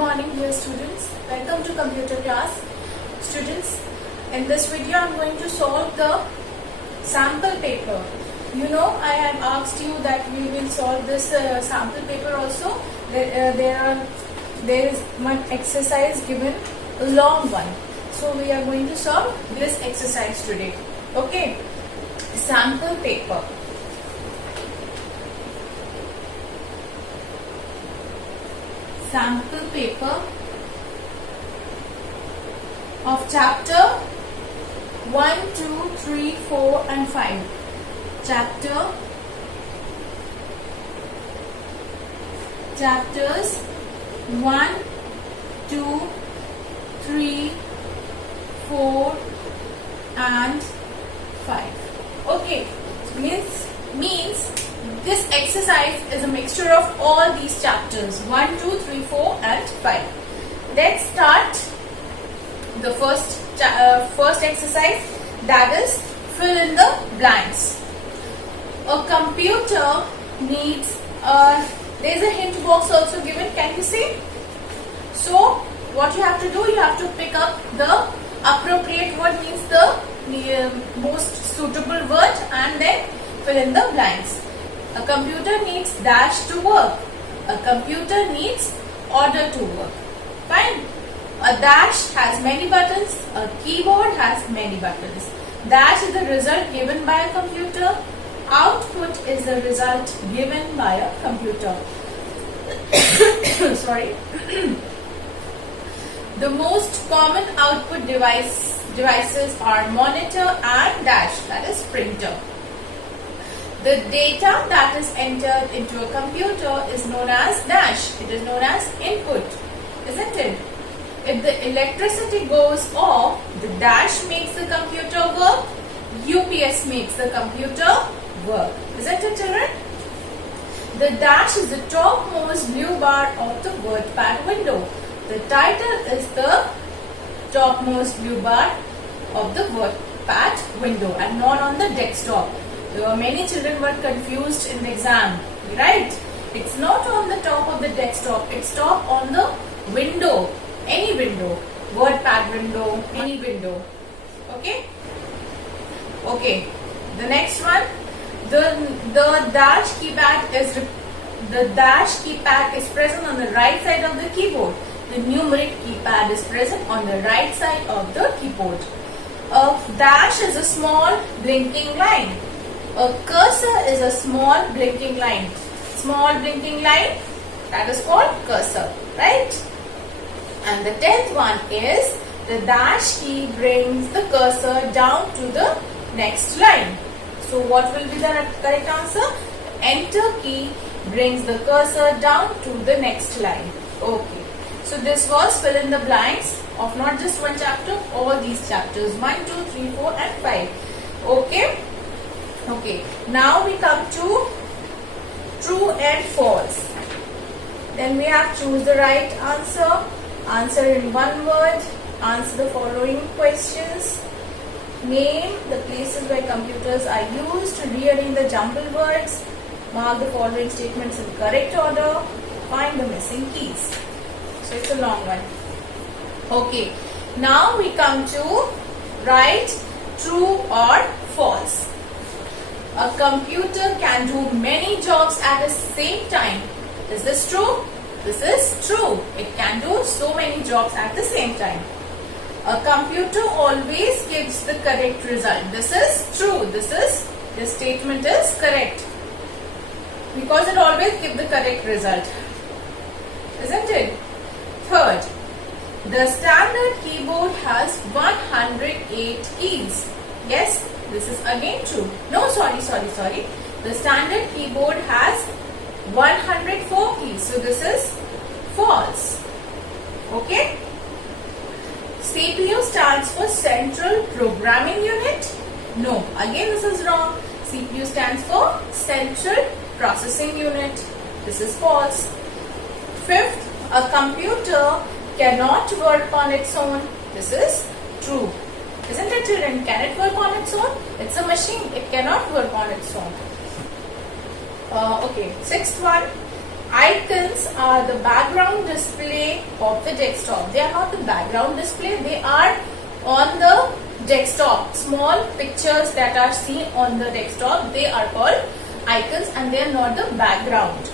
morning dear students. Welcome to computer class. Students, in this video I am going to solve the sample paper. You know, I have asked you that we will solve this sample paper also. There is one exercise given, a long one. So we are going to solve this exercise today. Okay, sample paper. Sample paper of chapter 1, 2, 3, 4 and 5. Chapters 1, 2, 3, 4 and 5. Okay, means this exercise is a mixture of all these chapters 1, 2, 3, 4 and 5. Let's start the first exercise, that is fill in the blanks. A computer needs there is a hint box also given, can you see? So what you have to do, you have to pick up the appropriate word, means the most suitable word, and then fill in the blanks. A computer needs dash to work. A computer needs order to work. Fine. A dash has many buttons. A keyboard has many buttons. Dash is the result given by a computer. Output is the result given by a computer. Sorry. The most common output devices are monitor and dash, that is printer. The data that is entered into a computer is known as dash. It is known as input, isn't it? If the electricity goes off, the dash makes the computer work, UPS makes the computer work. Isn't it, children? The dash is the topmost blue bar of the WordPad window. The title is the topmost blue bar of the WordPad window and not on the desktop. Many children were confused in the exam, right? It's not on the top of the desktop, it's top on the window, any window, WordPad window, any window. Okay? Okay. The next one, the dash keypad is present on the right side of the keyboard. The numeric keypad is present on the right side of the keyboard. A dash is a small blinking line. A cursor is a small blinking line. Small blinking line, that is called cursor, right? And the 10th one is the dash key brings the cursor down to the next line. So what will be the correct answer? Enter key brings the cursor down to the next line. Okay. So this was fill in the blanks of not just one chapter, all these chapters 1, 2, 3, 4 and 5. Okay. Okay, now we come to true and false. Then we have choose the right answer, answer in one word, answer the following questions, name the places where computers are used to rearrange the jumbled words, mark the following statements in correct order, find the missing keys. So it's a long one. Okay, now we come to write true or false. A computer can do many jobs at the same time. Is this true? This is true. It can do so many jobs at the same time. A computer always gives the correct result. This is true. This statement is correct. Because it always gives the correct result. Isn't it? Third, the standard keyboard has 108 keys. Yes? This is again true. No, sorry. The standard keyboard has 104 keys. So this is false. Okay. CPU stands for Central Programming Unit. No, again this is wrong. CPU stands for Central Processing Unit. This is false. Fifth, a computer cannot work on its own. This is true. Isn't it, children? Can it work on its own? It's a machine. It cannot work on its own. Okay. Sixth one. Icons are the background display of the desktop. They are not the background display, they are on the desktop. Small pictures that are seen on the desktop, they are called icons and they are not the background.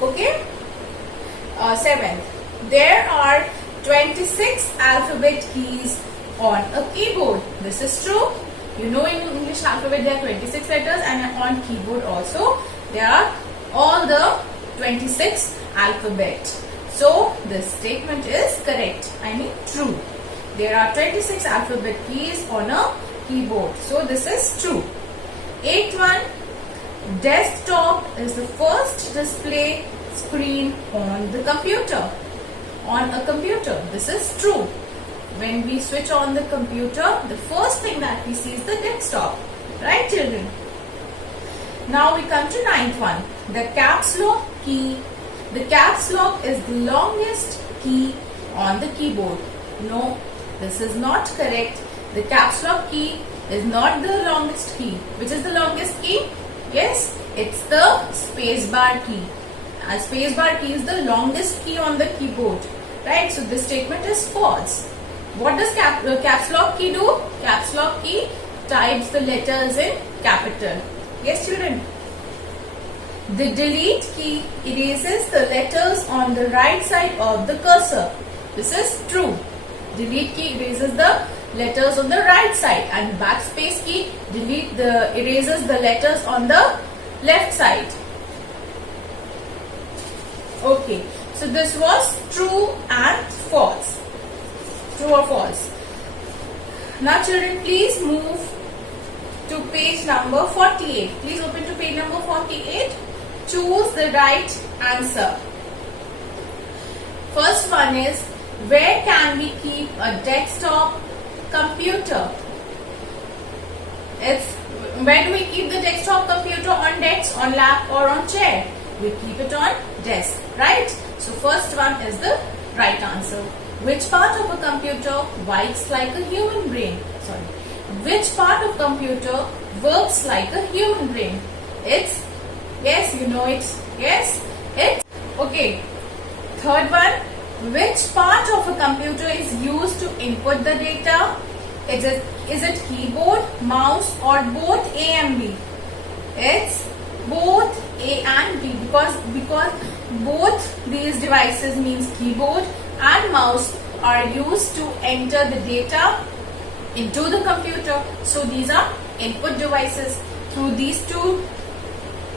Okay. Seventh, there are 26 alphabet keys on a keyboard. This is true. You know, in English alphabet there are 26 letters, and on keyboard also there are all the 26 alphabet. So this statement is correct. I mean true. There are 26 alphabet keys on a keyboard. So this is true. Eighth one, desktop is the first display screen on the computer. On a computer. This is true. When we switch on the computer, the first thing that we see is the desktop. Right, children? Now we come to ninth one. The caps lock key. The caps lock is the longest key on the keyboard. No, this is not correct. The caps lock key is not the longest key. Which is the longest key? Yes, it's the spacebar key. And spacebar key is the longest key on the keyboard. Right? So this statement is false. What does caps lock key do? Caps lock key types the letters in capital. Yes, children? The delete key erases the letters on the right side of the cursor. This is true. Delete key erases the letters on the right side, and backspace key erases the letters on the left side. Okay, so this was true and false. True or false? Now children, please move to page number 48. Please open to page number 48. Choose the right answer. First one is, where can we keep a desktop computer? Where do we keep the desktop computer? On desk, on lap, or on chair? We keep it on desk, right? So first one is the right answer. Which part of a computer works like a human brain? Sorry. Which part of computer works like a human brain? It's, yes, you know it. Yes, it's, okay. Third one, which part of a computer is used to input the data? Is it keyboard, mouse, or both A and B? It's both A and B, because both these devices, means keyboard and mouse, are used to enter the data into the computer. So these are input devices. Through these two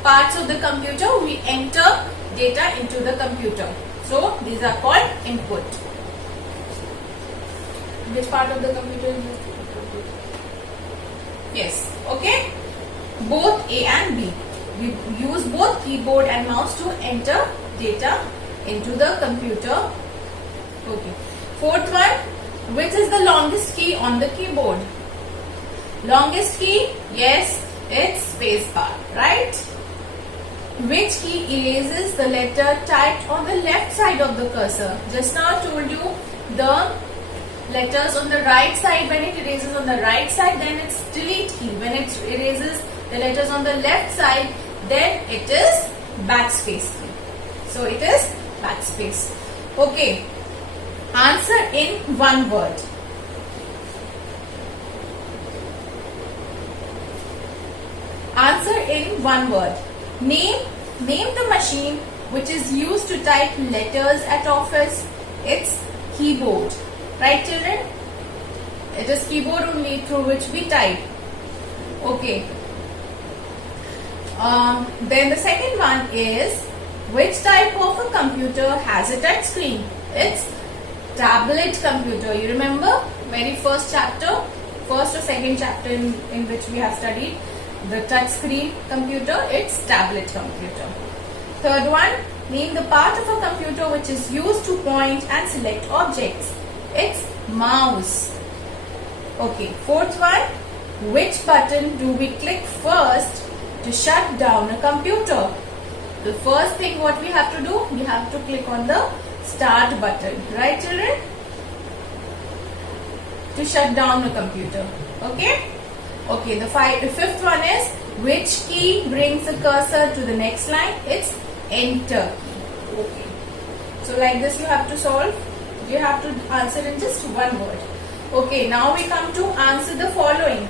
parts of the computer, we enter data into the computer. So these are called input. Which part of the computer is used to input? Yes, okay. Both A and B. We use both keyboard and mouse to enter data into the computer. Okay. Fourth one, which is the longest key on the keyboard? Longest key? Yes, it's spacebar, right? Which key erases the letter typed on the left side of the cursor? Just now I told you the letters on the right side, when it erases on the right side, then it's delete key. When it erases the letters on the left side, then it is backspace key. So it is backspace. Okay. Answer in one word. Answer in one word. Name the machine which is used to type letters at office. It's keyboard. Right, children? It is keyboard only through which we type. Okay. Then the second one is, which type of a computer has a touch screen? It's tablet computer. You remember very first chapter, first or second chapter in which we have studied the touch screen computer. It's tablet computer. Third one, name the part of a computer which is used to point and select objects. It's mouse. Okay. Fourth one, which button do we click first to shut down a computer? The first thing what we have to do, we have to click on the start button, right children? To shut down a computer. Okay. Okay. The fifth one is, Which key brings the cursor to the next line? It's enter key. Okay. So like this you have to solve. You have to answer in just one word. Okay, now we come to answer the following.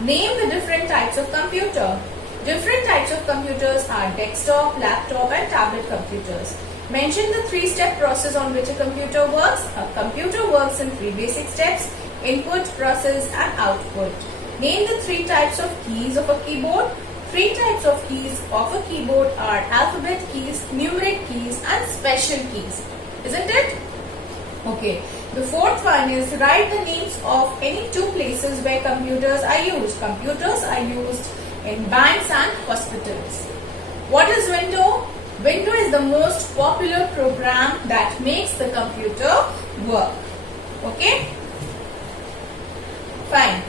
Name the different types of computer. Different types of computers are desktop, laptop and tablet computers. Mention the three-step process on which a computer works. A computer works in three basic steps: input, process and output. Name the three types of keys of a keyboard. Three types of keys of a keyboard are alphabet keys, numeric keys and special keys. Isn't it? Okay. The fourth one is write the names of any two places where computers are used. Computers are used in banks and hospitals. What is window? Window is the most popular program that makes the computer work. Okay? Fine.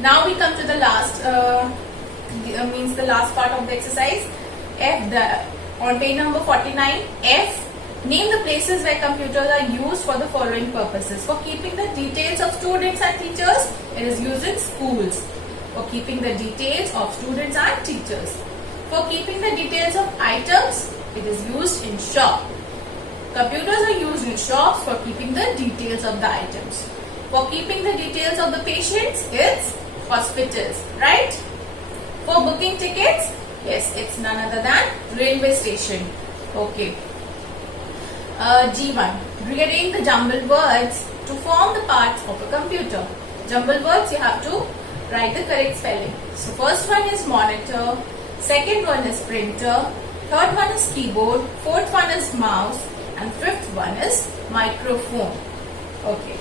Now we come to the last, the last part of the exercise. On page number 49, F. Name the places where computers are used for the following purposes. For keeping the details of students and teachers, it is used in schools. For keeping the details of students and teachers. For keeping the details of items, it is used in shop. Computers are used in shops for keeping the details of the items. For keeping the details of the patients, it's hospitals, right? For booking tickets, yes, it's none other than railway station. Okay. G1. Rearrange the jumbled words to form the parts of a computer. Jumbled words, you have to write the correct spelling. So first one is monitor, second one is printer, third one is keyboard, fourth one is mouse and fifth one is microphone. Okay.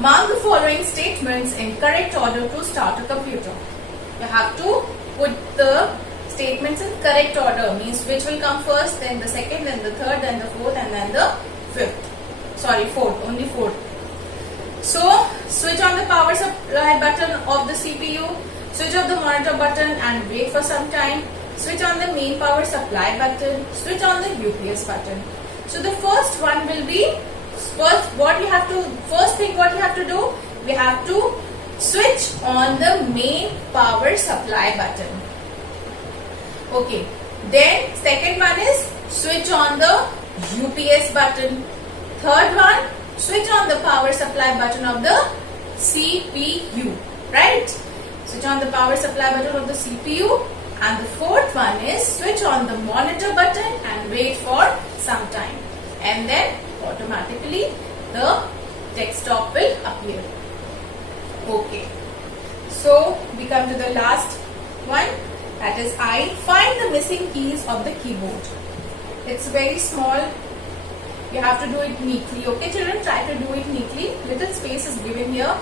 Mark the following statements in correct order to start a computer. You have to put the statements in correct order, means which will come first, then the second, then the third, then the fourth and then the fifth. Sorry, fourth, only fourth. So, switch on the power supply button of the CPU, switch off the monitor button and wait for some time, switch on the main power supply button, switch on the UPS button. So, the first one will be, first thing what you have to do, we have to switch on the main power supply button. Okay, then second one is switch on the UPS button. Third one, switch on the power supply button of the CPU, right? Switch on the power supply button of the CPU. And the fourth one is switch on the monitor button and wait for some time. And then automatically the desktop will appear. Okay, so we come to the last one. That is I. Find the missing keys of the keyboard. It's very small. You have to do it neatly. Okay, children, try to do it neatly. Little space is given here.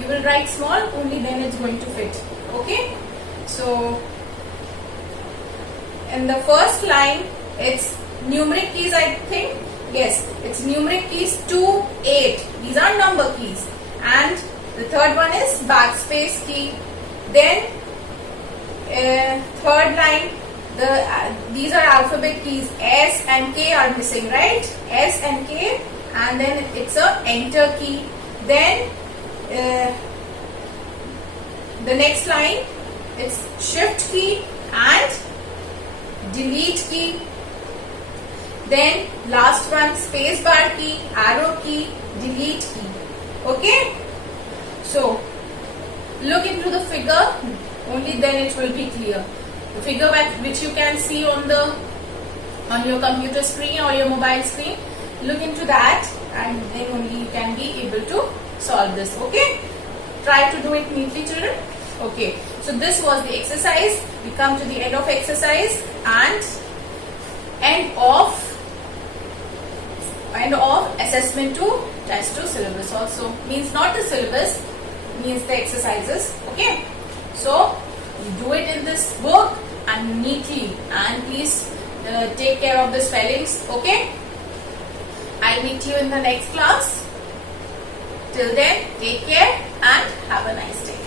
You will write small, only then it's going to fit. Okay. So, in the first line, it's numeric keys, I think. Yes, it's numeric keys 2, 8. These are number keys. And the third one is backspace key. Then, third line, these are alphabet keys. S and K are missing, right? S and K, and then it's a enter key. Then the next line, it's shift key and delete key. Then last one, space bar key, arrow key, delete key. Okay? So look into the figure. Only then it will be clear. The figure which you can see on your computer screen or your mobile screen, look into that and then only you can be able to solve this. Okay? Try to do it neatly, children. Okay. So this was the exercise. We come to the end of exercise and end of assessment 2, test 2, syllabus also. Means not the syllabus, means the exercises. Okay? So, do it in this book and neatly, and please take care of the spellings. Okay? I'll meet you in the next class. Till then, take care and have a nice day.